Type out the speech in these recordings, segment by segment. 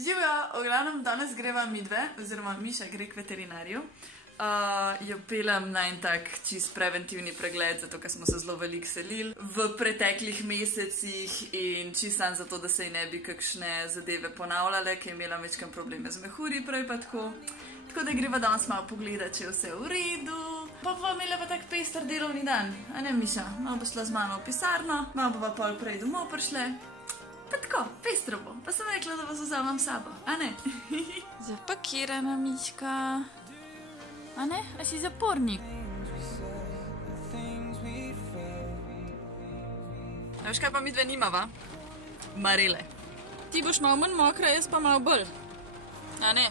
Živjo, v glavnem danes greva midve, oziroma Miša gre k veterinarju. Jo pelem na en tak čist preventivni pregled, zato ker smo se zelo veliko selili v preteklih mesecih in čistan zato, da se ji ne bi kakšne zadeve ponavljale, ker je imela večkrat probleme z mehurji prej pa tako. Tako da greva danes malo pogledati, če je vse v redu. Pa bova imela pa tak pester delovni dan, a ne Miša? Malo bo šla z mano v pisarno, malo bova pol prej domov prišle. Pa tako, pestro bo. Pa sem rekla, da vas vzamem sabo, a ne? Zapakirana Miška. A ne? A si zapornik? A veš kaj pa midve nimava? Marele. Ti boš malo manj mokra, jaz pa malo bolj. A ne?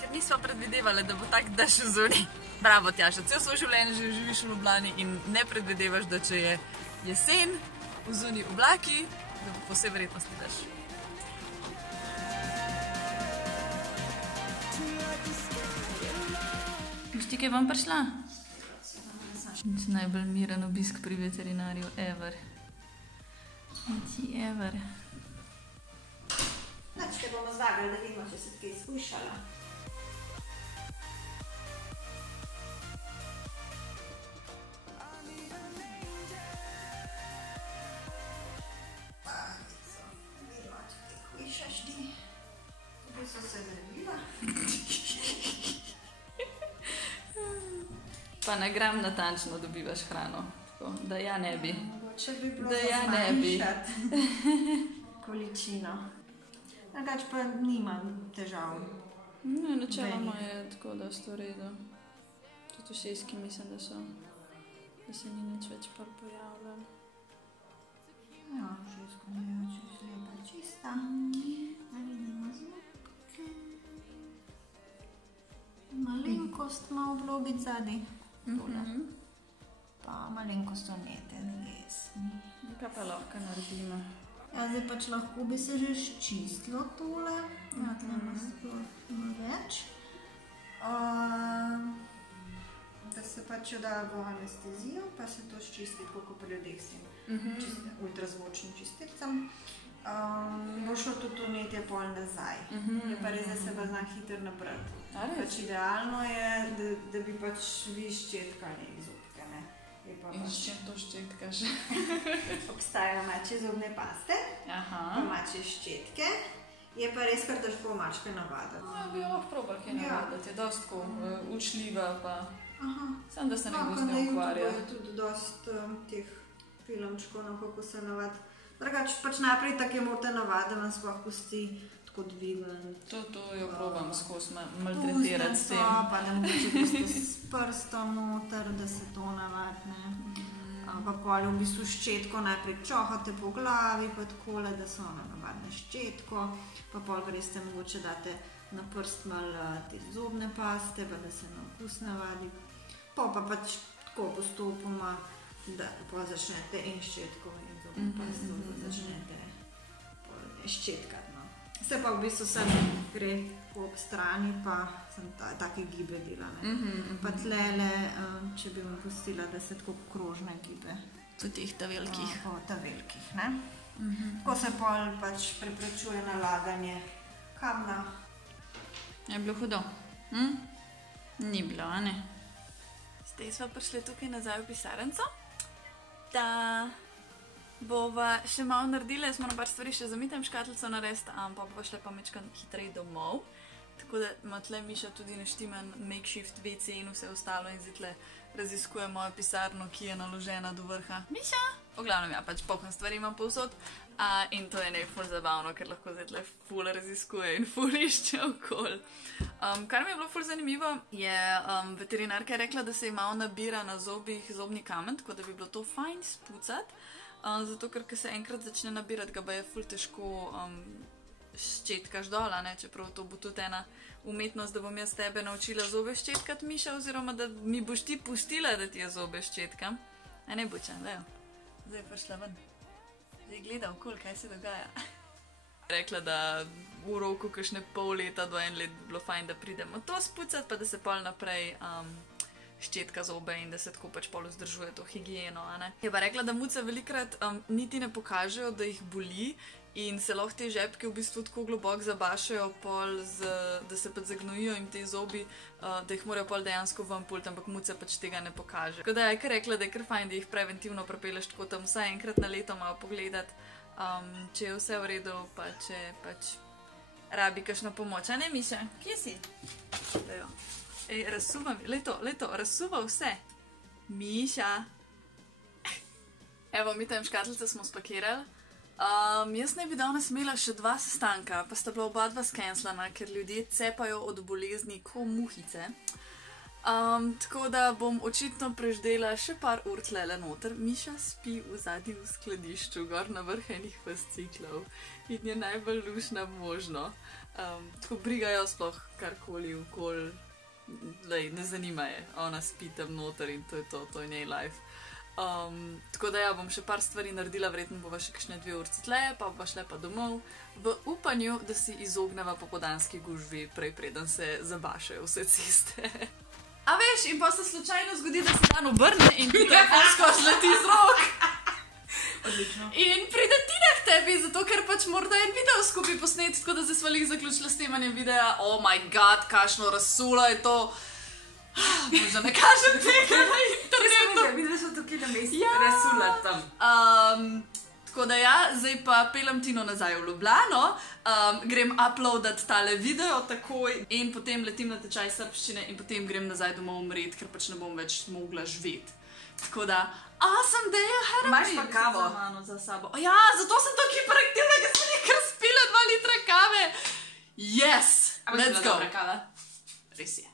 Ker nisva predvidevali, da bo tak dež v zoni. Bravo, Tjaša, cel svoj življenje že živiš v Ljubljani in ne predvidevaš, da če je jesen, v zoni oblaki, da bo po vsej verjetnosti dež. Boš ti kaj vam prišla? Najbolj miren obisk pri veterinarju ever. Ever. Nač te bomo zvagali, da vidimo, če se tukaj izkušala. Vidimo, če te hujšaš ti. Tukaj so se zrebila. Pa na gram natančno dobivaš hrano, tako, da ja ne bi. Če bi bilo Da ja za ne bi. zmanjšati količino. Drugač pa nimam težav. No, načeloma je tako, da so v redu. Tudi ušeski mislim, da se ni nič več pol pojavljalo. Ja, všesko mi je čist lepa čista. Da vidimo zlobke. Malenkost malo bilo biti zadaj. Pa malenkost vnete desni. Kaj pa lahko naredimo? Ja, zdaj pač lahko bi se že ščistilo tole. Ja, tle ima več. Da se pač jo da v anestezijo, pa se to ščisti, tako kot pri ljudeh s tem ultrazvočnim čistilcem. Bo šlo tudi vnetje pol nazaj. Je pa res, da se pa zna hitro nabrati. Pač idealno je, da bi pač vi ščetkali zobke, ne? In s čem to ščetkaš? Obstajajo mačje zobne paste, pa mačje ščetke. Je pa res kar težko mačke navaditi. Ja, bi jo lahko probali kaj navaditi, je dosti tako učljiva pa... Samo da se ne bo z njo ukvarjati. Je tudi dosti teh filmčkov, kako se navaditi. Drugač pač najprej tako je morate navaditi, da vam sploh pusti tako dvigen. To jo probam skozi maltretirati s tem. Pa da mogoče pusti s prstom noter, da se to navadne. Pa pol v bistvu ščetko najprej čohate po glavi, pa takole, da se ona navadne ščetko. Pa pol greste mogoče date na prst malo te zobne paste, pa da se na okus navadi. Pa pač tako postopoma, da pa začnete in ščetko in zobne pasto, da začnete ščetkati. Se pa v bistvu sem gre po strani, pa sem take gibe delala. Pa tlele, če bi vam pustila, da se tako krožne gibe. Tudi teh ta velikih. Ta velikih, ne? Tako se pol pač preprečuje nalaganje kamna. Je bilo hudo? Ni bilo, a ne? Zdaj smo prišli tukaj nazaj v pisarnico, da bova še malo naredila, jaz moram par stvari še zamitem škatlico narediti, pa bova šla pa mečkam hitreje domov. Tako da ima tle Miša tudi naštiman makeshift WC in vse ostalo in zdaj tle raziskuje mojo pisarno, ki je naložena do vrha. Miša! V glavnem ja, pač polno stvari imam povsod in to je ful zabavno, ker lahko zdaj tle ful raziskuje in ful išče okoli. Kar mi je bilo ful zanimivo, je veterinarka rekla, da se je malo nabira na zobih zobni kamen, tako da bi bilo to fajn spucati. Zato, ker se enkrat začne nabirati, ga je ful težko ščetkaš dol, čeprav to bo tudi ena umetnost, da bom jaz tebe naučila zobe ščetkati, Miša, oziroma da mi boš ti pustila, da ti je zobe ščetkam. A ne bučem, da jo. Zdaj je prišla ven. Zdaj gleda okoli, kaj se dogaja. Rekla, da v roku kakšne pol leta do 1 let bi bilo fajn, da pridemo to spucati, pa da se pol naprej ščetka zobe in da se tako pač pol vzdržuje to higieno, a ne. Je pa rekla, da muce velikrat niti ne pokažejo, da jih boli in se lahko te žepke v bistvu tako globoko zabašajo, da se pač zagnojijo jim te zobi, da jih morajo pol dejansko ven pult, ampak muce pač tega ne pokaže. Tako da je kar rekla, da je kar fajn, da jih preventivno prepeleš tako tam vsaj enkrat na leto malo pogledati, če je vse v redu, pa če pač rabi kakšno pomoč. A ne, Miša? Kje si? Ej, razsuva mi, leto, razsuva vse. Miša. Evo, mi tam škatlice smo spakirali. Jaz ne bi danes imela še 2 sestanka, pa sta bila oba 2 skenslana, ker ljudje cepajo od bolezni ko muhice. Tako da bom očitno preždela še par ur tlele noter. Miša spi v zadnji v skladišču, gor na vrh enih fasciklov in je najbolj lušna možno. Tako brigajo sploh karkoli okoli, ne zanima je, ona spi tam noter in to je njej life. Tako da ja, bom še par stvari naredila, verjetno bova še kakšne 2 urci tle, pa bova šle pa domov, v upanju, da si izogneva popodanski gužvi prej preden se zabašajo vse ceste. A veš, in pa se slučajno zgodi, da se dan obrne in ti telefonsko zleti z rok. Odlično. In pride Tina k tebi, zato ker pač morda en video skupaj posnet, tako da se sva lih zaključila s snemanjem videa. Oh my god, kakšno razsulo je to. Možda ne kažem tega na internetu. Videla so tukaj na mestu, Ja. razsula tam. Tako da ja, zdaj pa pelem Tino nazaj v Ljubljano, grem uploadat tale video takoj in potem letim na tečaj srbščine in potem grem nazaj domov umret, ker pač ne bom več mogla živeti. Tako da, awesome day ahead of me. Imaš pa kavo. Za mano, za sabo. Ja, zato sem tako hiperaktivna, ker sem nekaj spila 2 litra kave. Yes, let's go. Kava. Res je.